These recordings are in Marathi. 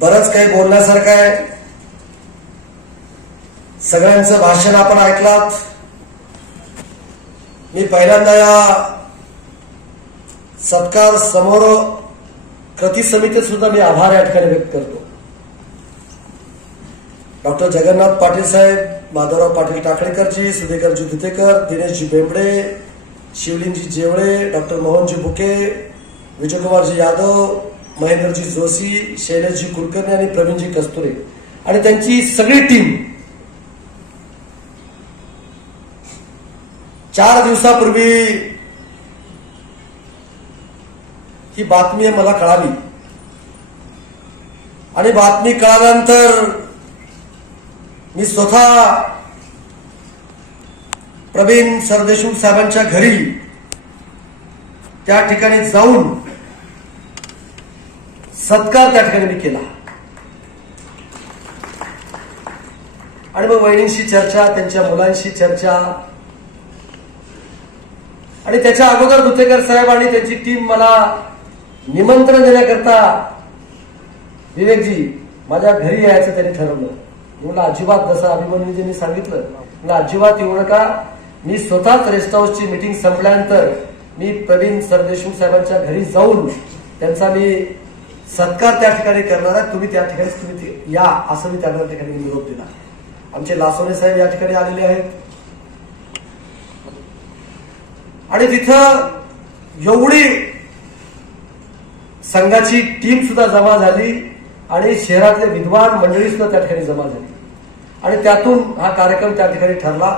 बरंच काही बोलण्यासारखं आहे। सगळ्यांचं भाषण आपण ऐकलात। मी पहिल्यांदा या सत्कार समारोह कृती समितीत सुद्धा मी आभार या ठिकाणी व्यक्त करतो। डॉक्टर जगन्नाथ पाटील साहेब, माधवराव पाटील टाकळेकरजी, सुधीकरजी धुतेकर, दिनेशजी बेंबडे, शिवलिंगजी जेवळे, डॉक्टर मोहनजी बुके, विजयकुमारजी यादव, महेंद्रजी जोशी, शैलेशजी कुलकर्णी आणि प्रवीणजी कस्तुरे आणि त्यांची सगळी टीम 4 दिवसापूर्वी ही बातमी मला कळाली आणि बातमी कळाल्यानंतर मी स्वतः प्रवीण सरदेशमुख साहेबांच्या घरी त्या ठिकाणी जाऊन सत्कार त्या ठिकाणी मी केला आणि मग वहिनींशी चर्चा, त्यांच्या मुलांशी चर्चा आणि त्याच्या अगोदर धुतेकर साहेब आणि त्यांची टीम मला निमंत्रण देण्याकरता विवेकजी माझ्या घरी यायचं त्यांनी ठरवलं। मला अजिबात, जसं अभिमन्यूजींनी सांगितलं, मला अजिबात येऊ नका, मी स्वतःच रेस्ट हाऊसची मीटिंग संपल्यानंतर मी प्रवीण सरदेशमुख साहेबांच्या घरी जाऊन त्यांचा मी सत्कार त्या ठिकाणी करणार आहे, तुम्ही त्या ठिकाणी तुम्ही या असं मी त्यांना ठिकाणी निरोप दिला। आमचे लासोने साहेब या ठिकाणी आलेले आहेत आणि तिथं एवढी संघाची टीम सुद्धा जमा झाली आणि शहरातले विद्वान मंडळी सुद्धा त्या ठिकाणी जमा झाली आणि त्यातून हा कार्यक्रम त्या ठिकाणी ठरला।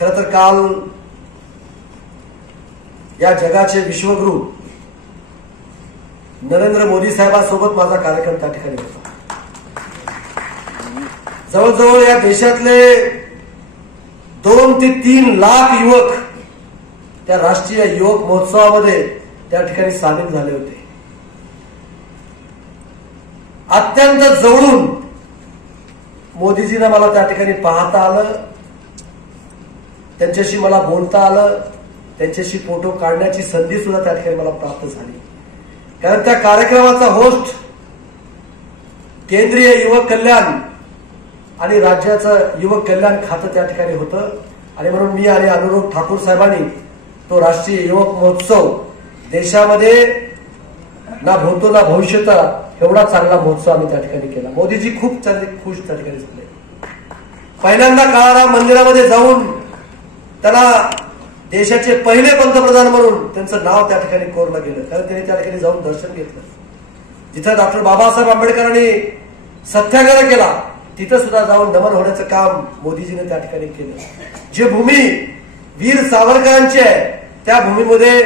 खरं तर काल या जगाचे विश्वगुरू नरेंद्र मोदी साहेबांसोबत माझा कार्यक्रम त्या ठिकाणी होता। जवळजवळ या देशातले 2 ते 3 लाख युवक त्या राष्ट्रीय युवक महोत्सवामध्ये त्या ठिकाणी सामील झाले होते। अत्यंत जवळून मोदीजींना मला त्या ठिकाणी पाहता आलं, त्यांच्याशी मला बोलता आलं, त्यांच्याशी फोटो काढण्याची संधी सुद्धा त्या ठिकाणी मला प्राप्त झाली। कारण त्या कार्यक्रमाचा होस्ट केंद्रीय युवक कल्याण आणि राज्याचं युवक कल्याण खातं त्या ठिकाणी होतं आणि म्हणून मी आणि अनुराग ठाकूर साहेबांनी तो राष्ट्रीय युवक महोत्सव देशामध्ये ना भूतो ना भविष्यता एवढा चांगला महोत्सव आम्ही त्या ठिकाणी केला। मोदीजी खूप चांगले खुश त्या ठिकाणी झाले। पहिल्यांदा काळाराम मंदिरामध्ये जाऊन त्यांना देशाचे पहिले पंतप्रधान म्हणून त्यांचं नाव त्या ठिकाणी कोरलं गेलं, कारण त्यांनी त्या ठिकाणी जाऊन दर्शन घेतलं। जिथं डॉक्टर बाबासाहेब आंबेडकरांनी सत्याग्रह केला तिथं सुद्धा जाऊन नमन होण्याचं काम मोदीजीने त्या ठिकाणी केलं। जी भूमी वीर सावरकरांची आहे त्या भूमीमध्ये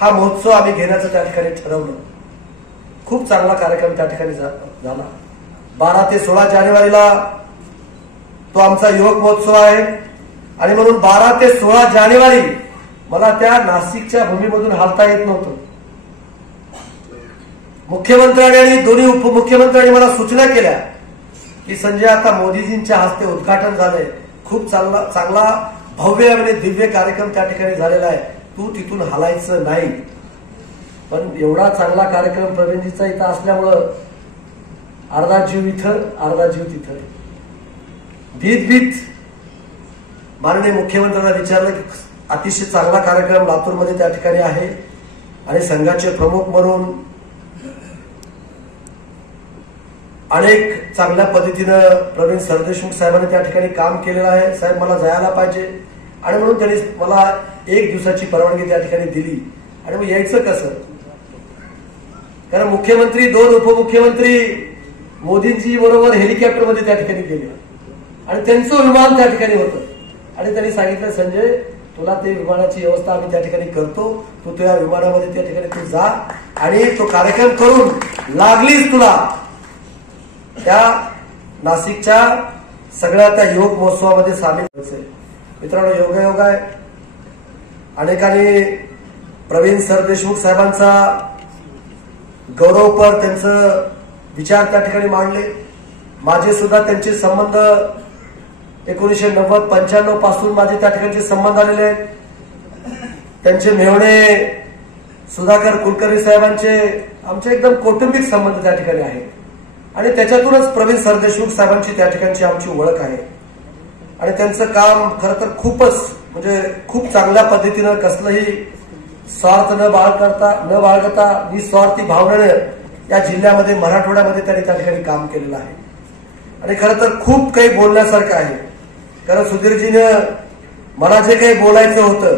हा महोत्सव आम्ही घेण्याचं त्या ठिकाणी ठरवलं। खूप चांगला कार्यक्रम त्या ठिकाणी झाला। 12 ते 16 जानेवारीला तो आमचा युवक महोत्सव आहे आणि म्हणून 12 ते 16 जानेवारी मला त्या नाशिकच्या भूमीमधून हालता येत नव्हतं। मुख्यमंत्र्यांनी आणि दोन्ही उपमुख्यमंत्र्यांनी मला सूचना केल्या की संजय, आता मोदीजींच्या हस्ते उद्घाटन झालंय, खूप चांगला भव्य आणि दिव्य कार्यक्रम त्या ठिकाणी झालेला आहे, तू तिथून हलायचं नाही। पण एवढा चांगला कार्यक्रम प्रवीणजीचा इथं असल्यामुळं अर्धा जीव इथं अर्धा जीव तिथं भीत माननीय मुख्यमंत्र्यांना विचारलं की अतिशय चांगला कार्यक्रम लातूरमध्ये त्या ठिकाणी आहे आणि संघाचे प्रमुख म्हणून अनेक चांगल्या पद्धतीनं प्रवीण सरदेशमुख साहेबांनी त्या ठिकाणी काम केलेलं आहे, साहेब मला जायला पाहिजे आणि म्हणून त्यांनी मला 1 दिवसाची परवानगी त्या ठिकाणी दिली। आणि मग यायचं कसं, कारण मुख्यमंत्री 2 उपमुख्यमंत्री मोदींची बरोबर हेलिकॉप्टरमध्ये त्या ठिकाणी गेले आणि त्यांचं विमान त्या ठिकाणी होतं आणि त्यांनी सांगितलं, संजय तुला ते विमानाची व्यवस्था आम्ही त्या ठिकाणी करतो, तू त्या विमानामध्ये त्या ठिकाणी तू जा आणि तो कार्यक्रम करून लागलीच तुला त्या नाशिकच्या सगळ्या त्या युवक महोत्सवामध्ये सामील व्हायचंय। मित्रांनो, योगायोग आहे, अनेकांनी प्रवीण सरदेशमुख साहेबांचा गौरवपर त्यांचं विचार त्या ठिकाणी मांडले। माझे सुद्धा त्यांचे संबंध 1990-95 पासून माझे त्या ठिकाणचे संबंध आलेले आहेत। त्यांचे मेव्हणे सुधाकर कुलकर्णी साहेबांचे आमचे एकदम कौटुंबिक संबंध त्या ठिकाणी आहेत। आणि त्याच्यातूनच प्रवीण सरदेशमुख साहेबांची त्या ठिकाणची आमची ओळख आहे आणि त्यांचं काम खरं तर खूपच म्हणजे खूप चांगल्या पद्धतीनं कसलंही स्वार्थ न बाळगता निस्वार्थी भावनेने या जिल्ह्यामध्ये मराठवाड्यामध्ये त्यांनी त्या ठिकाणी काम केलेलं आहे आणि खरं तर खूप काही बोलण्यासारखं आहे. कारण सुधीरजीनं मला जे काही बोलायचं होतं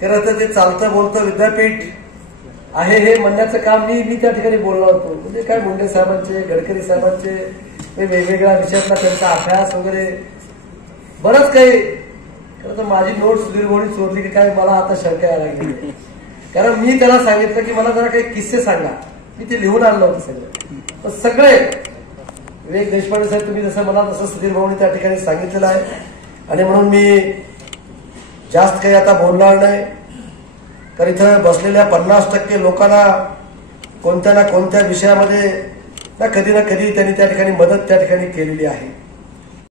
खरं तर ते चालतं बोलतं विद्यापीठ आहे हे म्हणण्याचं काम मी त्या ठिकाणी बोललो होतो. म्हणजे काय मुंडे साहेबांचे गडकरी साहेबांचे वेगवेगळ्या विषयातला त्यांचा अभ्यास वगैरे बरंच काही. खरं तर माझी नोट सुधीर भाऊनी चोरली की काय मला आता शंका यायला लागली. कारण मी त्याला सांगितलं की मला जरा काही किस्से सांगा. मी ते लिहून आणलं होतं सगळं. सगळे विवेक देशपांडे साहेब तुम्ही जसं मला तसं सुधीर भाऊनी त्या ठिकाणी सांगितलेलं आहे आणि म्हणून मी जास्त काही आता बोलणार नाही. तर इथं बसलेल्या 50% लोकांना कोणत्या ना कोणत्या विषयामध्ये ना कधी त्यांनी त्या ठिकाणी मदत त्या ठिकाणी केलेली आहे.